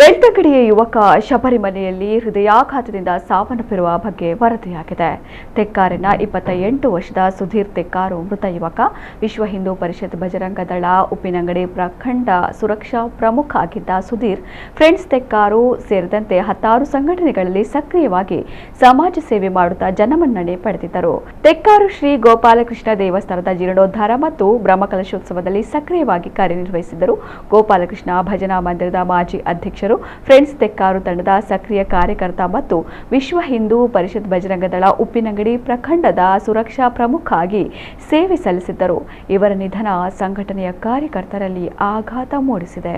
ಬೆಳ್ತಂಗಡಿಯ ಯುವಕ ಶಬರಿಮಲೆಯಲ್ಲಿ ಹೃದಯಾಘಾತದಿಂದ ಸಾವನ್ನಪ್ಪಿರುವ ಬಗ್ಗೆ ವರದಿಯಾಗಿದೆ. ತೆಕ್ಕಾರಿನ 28 ವರ್ಷದ ಸುಧೀರ್ ತೆಕ್ಕಾರು ಮೃತ ಯುವಕ. ವಿಶ್ವ ಹಿಂದೂ ಪರಿಷತ್ ಬಜರಂಗ ದಳ ಉಪ್ಪಿನಂಗಡಿ ಪ್ರಖಂಡ ಸುರಕ್ಷಾ ಪ್ರಮುಖ ಆಗಿದ್ದ ಸುಧೀರ್ ಫ್ರೆಂಡ್ಸ್ ತೆಕ್ಕಾರು ಸೇರಿದಂತೆ 16 ಸಂಘಟನೆಗಳಲ್ಲಿ ಸಕ್ರಿಯವಾಗಿ ಸಮಾಜ ಸೇವೆ ಮಾಡುತ್ತಾ ಜನಮನ್ನಣೆ ಪಡೆದಿದ್ದರು. ತೆಕ್ಕಾರು ಶ್ರೀ ಗೋಪಾಲಕೃಷ್ಣ ದೇವಸ್ಥಾನದ ಜೀರ್ಣೋದ್ಧಾರ ಮತ್ತು ಬ್ರಹ್ಮಕಲಶೋತ್ಸವದಲ್ಲಿ ಸಕ್ರಿಯವಾಗಿ ಕಾರ್ಯನಿರ್ವಹಿಸಿದ್ದರು. ಗೋಪಾಲಕೃಷ್ಣ ಭಜನಾ ಮಂದಿರದ ಮಾಜಿ ಅಧ್ಯಕ್ಷ, ಫ್ರೆಂಡ್ಸ್ ತೆಕ್ಕಾರು ತಂಡದ ಸಕ್ರಿಯ ಕಾರ್ಯಕರ್ತ ಮತ್ತು ವಿಶ್ವ ಹಿಂದೂ ಪರಿಷತ್ ಬಜರಂಗ ದಳ ಉಪ್ಪಿನಂಗಡಿ ಪ್ರಖಂಡದ ಸುರಕ್ಷಾ ಪ್ರಮುಖ ಆಗಿ ಸೇವೆ ಸಲ್ಲಿಸಿದ್ದರು. ಇವರ ನಿಧನ ಸಂಘಟನೆಯ ಕಾರ್ಯಕರ್ತರಲ್ಲಿ ಆಘಾತ ಮೂಡಿಸಿದೆ.